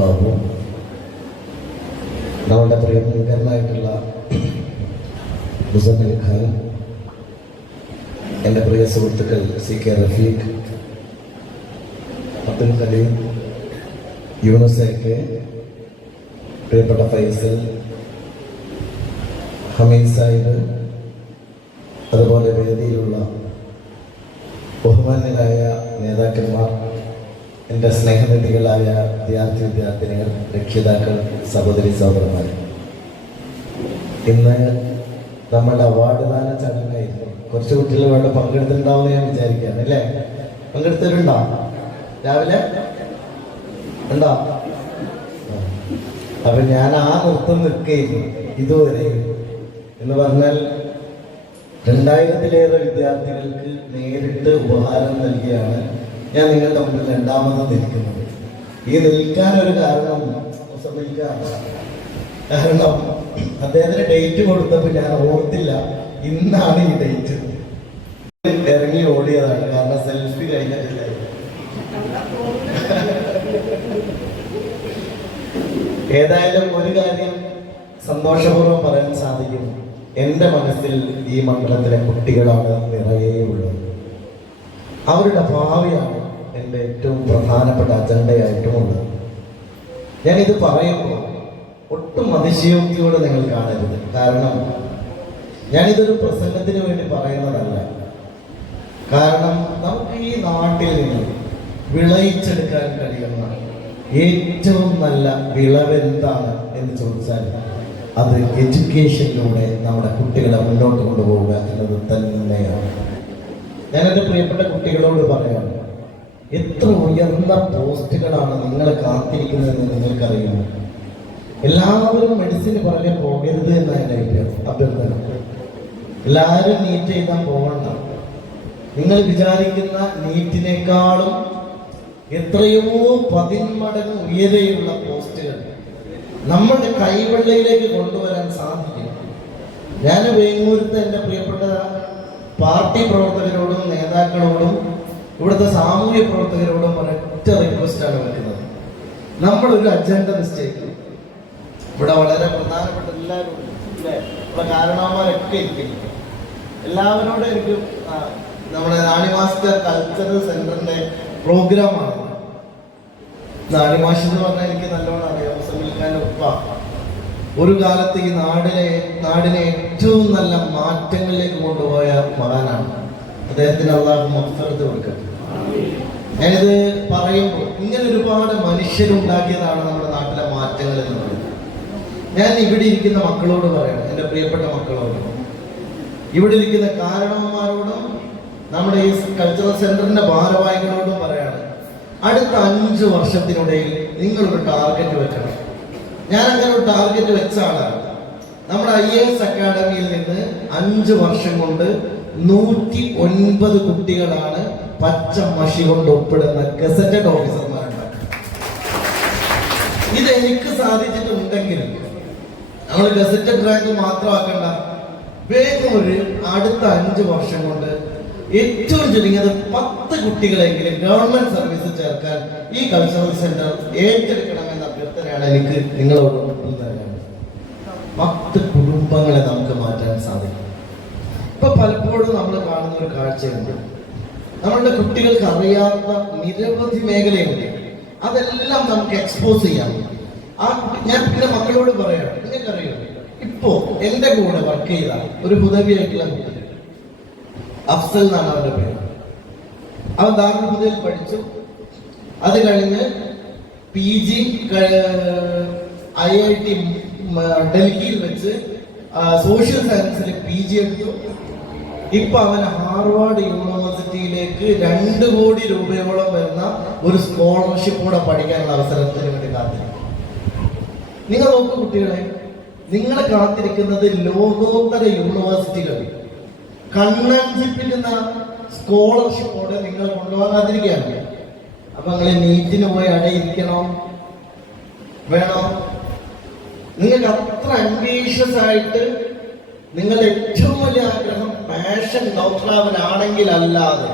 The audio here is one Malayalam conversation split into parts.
ബാബു, നമ്മളുടെ പ്രിയങ്കരനായിട്ടുള്ള മുസമ്മിൽ ഖാൻ, എൻ്റെ പ്രിയ സുഹൃത്തുക്കൾ CK റഫീഖ്, അബ്ദുൽ ഖലീം, യൂനുസ്, പ്രിയപ്പെട്ട ഫൈസൽ, ഹമീദ് സാഹിബ്, അതുപോലെ വേദിയിലുള്ള ബഹുമാന്യരായ നേതാക്കന്മാർ, എൻ്റെ സ്നേഹനിധികളായ വിദ്യാർത്ഥിനികൾ, രക്ഷിതാക്കൾ, സഹോദരി സഹോദരന്മാർ, ഇന്ന് നമ്മളുടെ അവാർഡ് ദാന ചടങ്ങായിരുന്നു. കുറച്ച് കുട്ടികൾ വേണ്ട പങ്കെടുത്തിട്ടുണ്ടാവുമെന്ന് ഞാൻ വിചാരിക്കുകയാണ്, അല്ലേ? പങ്കെടുത്തിട്ടുണ്ടോ? രാവിലെ ഉണ്ടോ? അപ്പൊ ഞാൻ ആ നൃത്തം നിൽക്കുകയായിരുന്നു ഇതുവരെ. എന്ന് പറഞ്ഞാൽ 2000-ലേറെ വിദ്യാർത്ഥികൾക്ക് നേരിട്ട് ഉപഹാരം നൽകിയാണ് ഞാൻ നിങ്ങളുടെ മുന്നിൽ രണ്ടാമത് നിൽക്കുന്നത്. ഈ നിൽക്കാനൊരു കാരണം കാരണം അദ്ദേഹത്തിന് ഡേറ്റ് കൊടുത്തപ്പോൾ ഞാൻ ഓർത്തില്ല ഇന്നാണ് ഈ ഡേറ്റ്. ഇറങ്ങി ഓടിയതാണ്, കാരണം സെൽഫി കഴിഞ്ഞിട്ടില്ല. ഏതായാലും ഒരു കാര്യം സന്തോഷപൂർവ്വം പറയാൻ സാധിക്കും, എൻ്റെ മനസ്സിൽ ഈ മണ്ഡലത്തിലെ കുട്ടികളാണ് നിറയെയുള്ളത്. അവരുടെ ഭാവിയാണ് എൻ്റെ ഏറ്റവും പ്രധാനപ്പെട്ട അജണ്ടയായിട്ടുമുള്ളത്. ഞാനിത് പറയുമ്പോൾ ഒട്ടും അതിശയോക്തിയോടെ നിങ്ങൾ കാണരുത്. കാരണം ഞാനിതൊരു പ്രസംഗത്തിന് വേണ്ടി പറയുന്നതല്ല. കാരണം നമുക്ക് ഈ നാട്ടിൽ നിന്ന് വിളയിച്ചെടുക്കാൻ കഴിയുന്ന ഏറ്റവും നല്ല വിളവെന്താണ് എന്ന് ചോദിച്ചാൽ അത് എഡ്യൂക്കേഷനിലൂടെ നമ്മുടെ കുട്ടികളെ മുന്നോട്ട് കൊണ്ടുപോവുക എന്നത് തന്നെയാണ്. ഞാൻ എൻ്റെ പ്രിയപ്പെട്ട കുട്ടികളോട് പറയാണ്, എത്ര ഉയർന്ന പോസ്റ്റുകളാണ് നിങ്ങൾ കാത്തിരിക്കുന്നതെന്ന് നിങ്ങൾക്കറിയുമോ? എല്ലാവരും മെഡിസിന് പുറകെ പോകരുത് എന്നാണ് എൻ്റെ അഭ്യർത്ഥന. എല്ലാവരും നീറ്റ് എഴുതാൻ പോകണ്ട. നിങ്ങൾ വിചാരിക്കുന്ന നീറ്റിനേക്കാളും എത്രയോ 10 മടങ്ങ് ഉയരെയുള്ള പോസ്റ്റുകൾ നമ്മുടെ കൈവെള്ളയിലേക്ക് കൊണ്ടുവരാൻ സാധിക്കും. ഞാൻ വേങ്ങൂരത്തെ എൻ്റെ പ്രിയപ്പെട്ട പാർട്ടി പ്രവർത്തകരോടും നേതാക്കളോടും ഇവിടുത്തെ സാമൂഹ്യ പ്രവർത്തകരോടും ഒരൊറ്റ റിക്വസ്റ്റാണ് വെക്കുന്നത്. നമ്മളൊരു അജണ്ട നിശ്ചയിക്കും. ഇവിടെ വളരെ പ്രധാനപ്പെട്ട എല്ലാവരും ഇവിടെ കാരണവന്മാരൊക്കെ ഇരിക്കുന്നു. എല്ലാവരോടും എനിക്ക് നമ്മുടെ നാണി മാസ്റ്റർ കൾച്ചറൽ സെന്ററിന്റെ പ്രോഗ്രാമാണ്. നാണി മാഷ് എന്ന് പറഞ്ഞാൽ എനിക്ക് നല്ലോണം അറിയാം. മുസമ്മിൽഖാന്റെ ഉപ്പ ഒരു കാലത്ത് ഈ നാടിനെ ഏറ്റവും നല്ല മാറ്റങ്ങളിലേക്ക് കൊണ്ടുപോയ മഹാനാണ്. അദ്ദേഹത്തിന് അല്ലാഹു മഗ്ഫിറത്ത് കൊടുക്കട്ടെ. ഞാനിത് പറയുമ്പോൾ ഇങ്ങനെ ഒരുപാട് മനുഷ്യരുണ്ടാക്കിയതാണ് നമ്മുടെ നാട്ടിലെ മാറ്റങ്ങൾ എന്ന് പറയുന്നത്. ഞാൻ ഇവിടെ ഇരിക്കുന്ന മക്കളോട് പറയണം, എൻ്റെ പ്രിയപ്പെട്ട മക്കളോട്, ഇവിടെ ഇരിക്കുന്ന കാരണവന്മാരോടും നമ്മുടെ ഈ കൾച്ചറൽ സെന്ററിന്റെ ഭാരവാഹികളോടും പറയാണ്, അടുത്ത 5 വർഷത്തിനിടയിൽ നിങ്ങളൊരു ടാർഗറ്റ് വെക്കണം. ഞാൻ അങ്ങനെ ഒരു ടാർഗറ്റ് വെച്ച ആളാണ്. നമ്മുടെ IAS അക്കാഡമിയിൽ നിന്ന് 5 വർഷം കൊണ്ട് 109 കുട്ടികളാണ് പച്ച മഷി കൊണ്ട് ഒപ്പിടുന്ന ഗസറ്റഡ് ഓഫീസർമാരുണ്ടാക്കുക. ഇത് എനിക്ക് സാധിച്ചിട്ടുണ്ടെങ്കിൽ നമ്മൾ ഗസറ്റഡ് റാങ്ക് മാത്രമാക്കണ്ട, വേഗം ഒരു അടുത്ത 5 വർഷം കൊണ്ട് ഏറ്റവും ചുരുങ്ങിയത് 10 കുട്ടികളെങ്കിലും ഗവൺമെന്റ് സർവീസ് ചേർക്കാൻ ഈ കൾച്ചറൽ സെന്റർ ഏറ്റെടുക്കണമെന്ന അഭ്യർത്ഥനയാണ് എനിക്ക് നിങ്ങളോട് തരാനുള്ളത്. 10 കുടുംബങ്ങളെ നമുക്ക് മാറ്റാൻ സാധിക്കും. ഇപ്പൊ പലപ്പോഴും നമ്മൾ കാണുന്ന ഒരു കാഴ്ചയുണ്ട്, നമ്മളുടെ കുട്ടികൾക്ക് അറിയാത്ത നിരവധി മേഖലയുണ്ട്. അതെല്ലാം നമുക്ക് എക്സ്പോസ് ചെയ്യാം. ഞാൻ പിന്നെ മക്കളോട് പറയണം, നിങ്ങൾക്കറിയോ, ഇപ്പോ എന്റെ കൂടെ വർക്ക് ചെയ്ത ഒരു ഹുദവിയായിട്ടുള്ള കുട്ടി, അഫ്സൽ എന്നാണ് അവന്റെ പേര്. അവൻ ദാറുൽ ഹുദയിൽ പഠിച്ചു. അത് കഴിഞ്ഞ് PG IIT ഡൽഹിയിൽ വെച്ച് സോഷ്യൽ സയൻസിൽ PG എടുത്തു. ഇപ്പൊ അവൻ ഹാർവാർഡ് യൂണിവേഴ്സിറ്റിയിലേക്ക് 2 കോടി രൂപയോളം വരുന്ന ഒരു സ്കോളർഷിപ്പോടെ പഠിക്കാനുള്ള അവസരത്തിന് വേണ്ടി കാത്തിരിക്കും. നിങ്ങൾ നോക്കൂ കുട്ടികളെ, നിങ്ങളെ കാത്തിരിക്കുന്നത് ലോകോത്തര യൂണിവേഴ്സിറ്റികൾ കണ്ണഞ്ചിപ്പിക്കുന്ന സ്കോളർഷിപ്പോടെ നിങ്ങൾ കൊണ്ടുപോകാതിരിക്കുകയാണ്. അപ്പൊ നിങ്ങൾ നീറ്റിന് പോയി അടയിരിക്കണോ? വേണോ? നിങ്ങൾക്ക് അത്ര അംബീഷ്യസ് ആയിട്ട് നിങ്ങളുടെ ഏറ്റവും വലിയ ആഗ്രഹം പാഷൻ ഡോക്ടറാവനാണെങ്കിൽ അല്ലാതെ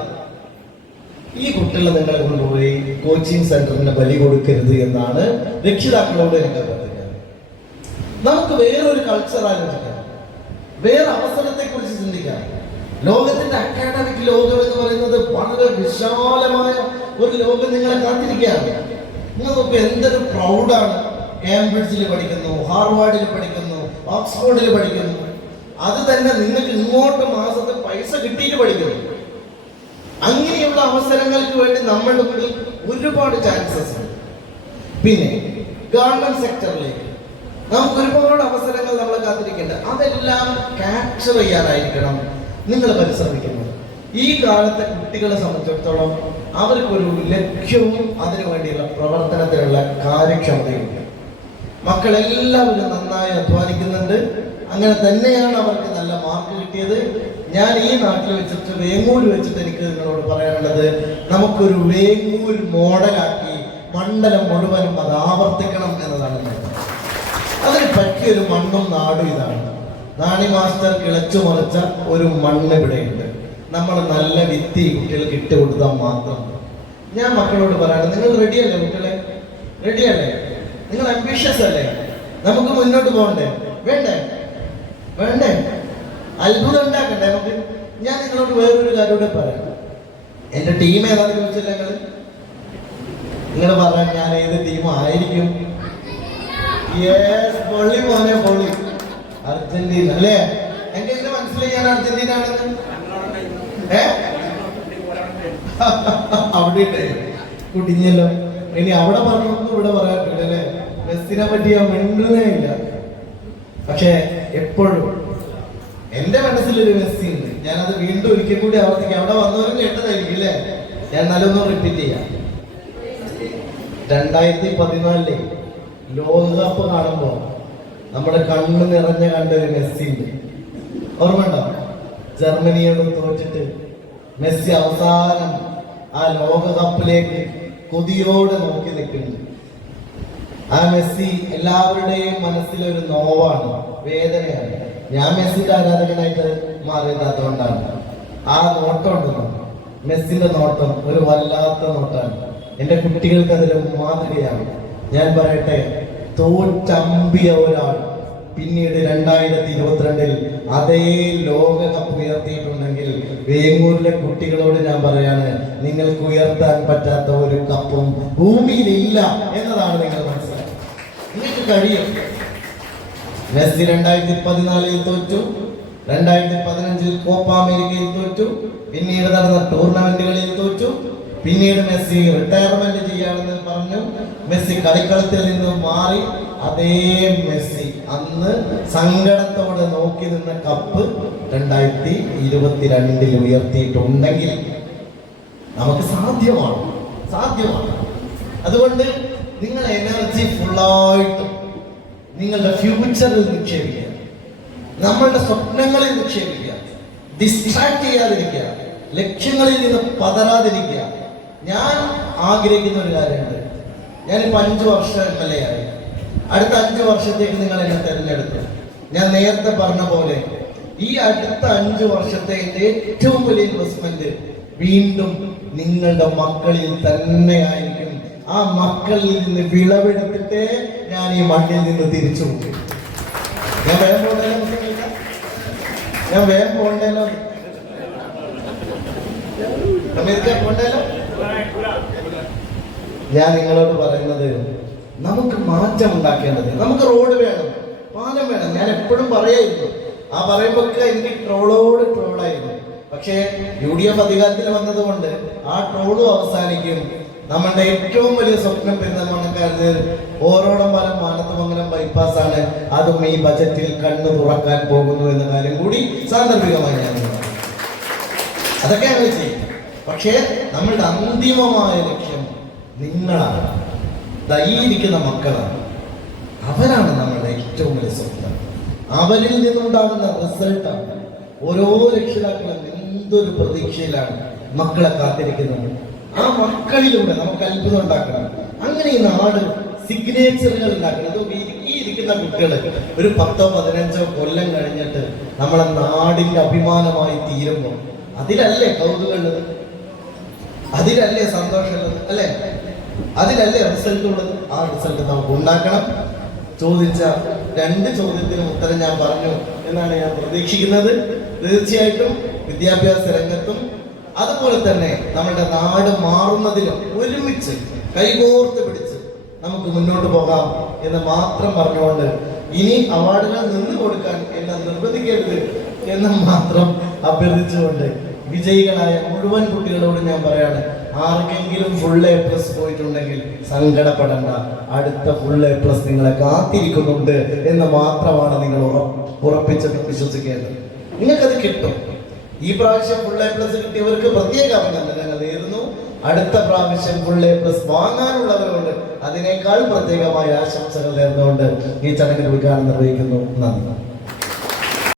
ഈ കുട്ടികളെ നിങ്ങളെ കൊണ്ടുപോയി കോച്ചിങ് സെന്ററിന് ബലി കൊടുക്കരുത് എന്നാണ് രക്ഷിതാക്കളോട് എനിക്ക് അഭ്യർത്ഥിക്കുന്നത്. നമുക്ക് വേറൊരു കൾച്ചർ ആലോചിക്കാം, വേറെ അവസരത്തെ കുറിച്ച് ചിന്തിക്കാം. ലോകത്തിന്റെ അക്കാഡമിക് ലോകം എന്ന് പറയുന്നത് വളരെ വിശാലമായ ഒരു ലോകം നിങ്ങളെ കാത്തിരിക്കുകയാണ്. നിങ്ങൾ നോക്കുക, എന്തൊരു പ്രൗഡാണ്. കേംബ്രിഡ്ജിൽ പഠിക്കുന്നു, ഹാർവാർഡിൽ പഠിക്കുന്നു, ഓക്സ്ഫോർഡിൽ പഠിക്കുന്നു. അത് തന്നെ നിങ്ങൾക്ക് ഇങ്ങോട്ട് മാസത്തെ പൈസ കിട്ടിയിട്ട് പഠിക്കുന്നു. അങ്ങനെയുള്ള അവസരങ്ങൾക്ക് വേണ്ടി നമ്മളുടെ മുന്നിൽ ഒരുപാട് ചാൻസസ് ഉണ്ട്. പിന്നെ ഗവൺമെന്റ് സെക്ടറിലേക്ക് നമുക്ക് ഒരുപാട് അവസരങ്ങൾ നമ്മളെ കാത്തിരിക്കേണ്ടത്. അതെല്ലാം ക്യാപ്ചർ ചെയ്യാനായിരിക്കണം നിങ്ങൾ പരിശ്രമിക്കുന്നത്. ഈ കാലത്തെ കുട്ടികളെ സംബന്ധിച്ചിടത്തോളം അവർക്കൊരു ലക്ഷ്യവും അതിനു വേണ്ടിയുള്ള പ്രവർത്തനത്തിനുള്ള കാര്യക്ഷമതയുണ്ട്. മക്കളെല്ലാവരും നന്നായി അധ്വാനിക്കുന്നുണ്ട്. അങ്ങനെ തന്നെയാണ് അവർക്ക് നല്ല മാർക്ക് കിട്ടിയത്. ഞാൻ ഈ നാട്ടിൽ വെച്ചിട്ട് വേങ്ങൂർ വെച്ചിട്ട് എനിക്ക് നിങ്ങളോട് പറയാനുള്ളത്, നമുക്കൊരു വേങ്ങൂർ മോഡലാക്കി മണ്ഡലം മുഴുവനും അത് ആവർത്തിക്കണം എന്നതാണ്. അതിന് പറ്റിയൊരു മണ്ണും നാടും ഇതാണ്. നാണി മാസ്റ്റർ കിളച്ചു മറിച്ച ഒരു മണ്ണ് ഇവിടെയുണ്ട്. നമ്മൾ നല്ല വിത്തി കുട്ടികൾക്ക് ഇട്ട് കൊടുത്താൽ മാത്രം. ഞാൻ മക്കളോട് പറയാണ്, നിങ്ങൾ റെഡിയല്ലേ കുട്ടികളെ? റെഡിയല്ലേ? നിങ്ങൾ അംബിഷ്യസ് അല്ലേ? നമുക്ക് മുന്നോട്ട് പോകണ്ടേ? വേണ്ടേ? വേണ്ടേ? അത്ഭുതം ഉണ്ടാക്കണ്ടേ നമുക്ക്? ഞാൻ നിങ്ങളോട് വേറൊരു കാര്യം കൂടെ പറയാം. എന്റെ ടീം ഏതാണെന്ന് ചോദിച്ചില്ല നിങ്ങൾ പറഞ്ഞാൽ ഞാൻ ഏത് ടീം ആയിരിക്കും? പൊളി മോനെ പൊളി, അർജന്റീന അല്ലേ? എന്റെ മനസ്സിലായി ഞാൻ അർജന്റീന ആണെന്ന്. അവിടെ കുടിഞ്ഞല്ലോ. ഇനി അവിടെ പറഞ്ഞൊന്നും ഇവിടെ പറയാറില്ല അല്ലേ? മെസ്സിനെ പറ്റി ഞാൻ മിണ്ടുന്നേ ഇല്ല. പക്ഷെ എപ്പോഴും എന്റെ മനസ്സിലൊരു മെസ്സി ഉണ്ട്. ഞാനത് വീണ്ടും ഒരിക്കൽ കൂടി ആവർത്തിക്കാം. അവിടെ വന്നവരും കേട്ടതായിരിക്കും അല്ലേ? ഞാൻ നല്ലൊന്നും റിപ്പീറ്റ് ചെയ്യാം. 2014 ലോകകപ്പ് കാണുമ്പോ നമ്മുടെ കണ്ണ് നിറഞ്ഞ കണ്ട ഒരു മെസ്സി ഉണ്ട്. ഓർമ്മയുണ്ടോ? ജർമ്മനിയോട് തോറ്റിട്ട് മെസ്സി അവസാനം ആ ലോകകപ്പിലേക്ക് കൊതിയോടെ നോക്കി നിൽക്കുന്നു. ആ മെസ്സി എല്ലാവരുടെയും മനസ്സിലൊരു നോവാണ്, വേദനയാണ്. ഞാൻ മെസ്സിന്റെ ആരാധകനായിട്ട് മാറിയത് അതുകൊണ്ടാണ്. ആ നോട്ടം ഉണ്ടല്ലോ, മെസ്സിന്റെ നോട്ടം ഒരു വല്ലാത്ത നോട്ടാണ്. എന്റെ കുട്ടികൾക്ക് അതിന് മാതൃകയാണ്. ഞാൻ പറയട്ടെ, തോറ്റമ്പിയ ഒരാൾ പിന്നീട് 2022 അതേ ലോകകപ്പ് ഉയർത്തിയിട്ടുണ്ടെങ്കിൽ വേങ്ങൂരിലെ കുട്ടികളോട് ഞാൻ പറയാണ്, നിങ്ങൾക്ക് ഉയർത്താൻ പറ്റാത്ത ഒരു കപ്പും ഭൂമിയിലില്ല എന്നതാണ് നിങ്ങൾ മനസ്സിലാക്കുക. നിങ്ങൾക്ക് കഴിയും. മെസ്സി 2014 തോറ്റു, 2015 കോപ്പ അമേരിക്കയിൽ തോറ്റു, പിന്നീട് നടന്ന ടൂർണമെന്റുകളിൽ തോറ്റു. പിന്നീട് മെസ്സി റിട്ടയർമെന്റ് ചെയ്യാണെന്ന് പറഞ്ഞു. മെസ്സി കളിക്കളത്തിൽ നിന്ന് മാറി. അതേ മെസ്സി അന്ന് സങ്കടത്തോടെ നോക്കി നിന്ന കപ്പ് 2022 ഉയർത്തിയിട്ടുണ്ടെങ്കിൽ നമുക്ക് സാധ്യമാണ്. അതുകൊണ്ട് നിങ്ങൾ എനർജി ഫുള്ളായിട്ട് നിങ്ങളുടെ ഫ്യൂച്ചറിൽ നിക്ഷേപിക്കുക, നമ്മളുടെ സ്വപ്നങ്ങളിൽ നിക്ഷേപിക്കുക, ഡിസ്ട്രാക്ട് ചെയ്യാതിരിക്കുക, ലക്ഷ്യങ്ങളിൽ നിന്ന് പതറാതിരിക്കുക. ഞാൻ ആഗ്രഹിക്കുന്ന ഒരു കാര്യമുണ്ട്. ഞാനിപ്പോൾ 5 വർഷം MLA ആയി. അടുത്ത 5 വർഷത്തേക്ക് നിങ്ങൾ എന്നെ തിരഞ്ഞെടുത്തു. ഞാൻ നേരത്തെ പറഞ്ഞ പോലെ ഈ അടുത്ത 5 വർഷത്തെ എൻ്റെ ഏറ്റവും വലിയ ഇൻവെസ്റ്റ്മെന്റ് വീണ്ടും നിങ്ങളുടെ മക്കളിൽ തന്നെയായിരിക്കും. ആ മക്കളിൽ നിന്ന് വിളവെടുത്തിട്ടേ ഞാൻ ഈ മണ്ണിൽ നിന്ന് തിരിച്ചു പോകും. ഞാൻ വേഗം പോകണ്ടല്ലോ. അമേരിക്ക പോകണ്ടല്ലോ. ഞാൻ നിങ്ങളോട് പറയുന്നത്, നമുക്ക് മാറ്റം ഉണ്ടാക്കേണ്ടത്. നമുക്ക് റോഡ് വേണം, പാലം വേണം. ഞാൻ എപ്പോഴും പറയായിരുന്നു. ആ പറയുമ്പോഴൊക്കെ എനിക്ക് ട്രോളായിരുന്നു. പക്ഷേ UDF അധികാരത്തിൽ വന്നതുകൊണ്ട് ആ ട്രോളും അവസാനിക്കും. നമ്മളുടെ ഏറ്റവും വലിയ സ്വപ്നം പെരുന്തൽമണ്ണക്കാരന് ഓരോടം പാലം മാനത്തുമംഗലം ബൈപ്പാസ് ആണ്. അതും ഈ ബജറ്റിൽ കണ്ണു തുറക്കാൻ പോകുന്നു എന്ന കാര്യം കൂടി സാന്ദർഭികമായി ഞാൻ അതൊക്കെ ഞങ്ങൾ ചെയ്യും. പക്ഷേ നമ്മളുടെ അന്തിമമായ ലക്ഷ്യം നിങ്ങളാണ്, ദയിരിക്കുന്ന മക്കളാണ്. അവരാണ് നമ്മളുടെ ഏറ്റവും വലിയ സ്വപ്നം. അവരിൽ നിന്നുണ്ടാകുന്ന റിസൾട്ടാണ്. ഓരോ രക്ഷിതാക്കളും എന്തൊരു പ്രതീക്ഷയിലാണ് മക്കളെ കാത്തിരിക്കുന്നത്. ആ മക്കളിലൂടെ നമുക്ക് അത്ഭുതം ഉണ്ടാക്കണം. അങ്ങനെ ഈ നാട് സിഗ്നേച്ചറുകൾ ഉണ്ടാക്കുന്നത്. ഈ ഇരിക്കുന്ന കുട്ടികൾ ഒരു 10-15 കൊല്ലം കഴിഞ്ഞിട്ട് നമ്മളെ നാടിന്റെ അഭിമാനമായി തീരുമ്പോൾ അതിലല്ലേ കൗതുകമുള്ളത്? അതിലല്ലേ സന്തോഷമുള്ളത്, അല്ലേ? അതിലല്ലേ റിസൾട്ട് ഉള്ളത്. ആ റിസൾട്ട് നമുക്ക് ഉണ്ടാക്കണം. ചോദിച്ച 2 ചോദ്യത്തിനും ഉത്തരം ഞാൻ പറഞ്ഞു എന്നാണ് ഞാൻ പ്രതീക്ഷിക്കുന്നത്. തീർച്ചയായിട്ടും വിദ്യാഭ്യാസ രംഗത്തും അതുപോലെ തന്നെ നമ്മുടെ നാട് മാറുന്നതിലും ഒരുമിച്ച് കൈകോർത്ത് പിടിച്ച് നമുക്ക് മുന്നോട്ട് പോകാം എന്ന് മാത്രം പറഞ്ഞുകൊണ്ട്, ഇനി അവാർഡുകൾ നിന്ന് കൊടുക്കാൻ എന്നെ നിർബന്ധിക്കരുത് എന്ന് മാത്രം അഭ്യർത്ഥിച്ചുകൊണ്ട്, വിജയികളായ മുഴുവൻ കുട്ടികളോട് ഞാൻ പറയാണ്, ആർക്കെങ്കിലും ഫുൾ A+ പോയിട്ടുണ്ടെങ്കിൽ സങ്കടപ്പെടണ്ട, അടുത്ത ഫുൾ A+ നിങ്ങളെ കാത്തിരിക്കുന്നുണ്ട് എന്ന് മാത്രമാണ് നിങ്ങൾ ഉറപ്പിച്ച് വിശ്വസിക്കേണ്ടത്. നിങ്ങൾക്കത് കിട്ടും. ഈ പ്രാവശ്യം ഫുൾ A+ കിട്ടിയവർക്ക് പ്രത്യേക അഭിനന്ദനങ്ങൾ നേരുന്നു. അടുത്ത പ്രാവശ്യം ഫുൾ A+ വാങ്ങാനുള്ളവരോട് അതിനേക്കാൾ പ്രത്യേകമായ ആശംസകൾ നേർന്നുകൊണ്ട് ഈ ചടങ്ങിൽ ഉദ്ഘാടനം നിർവഹിക്കുന്നു. നന്ദി.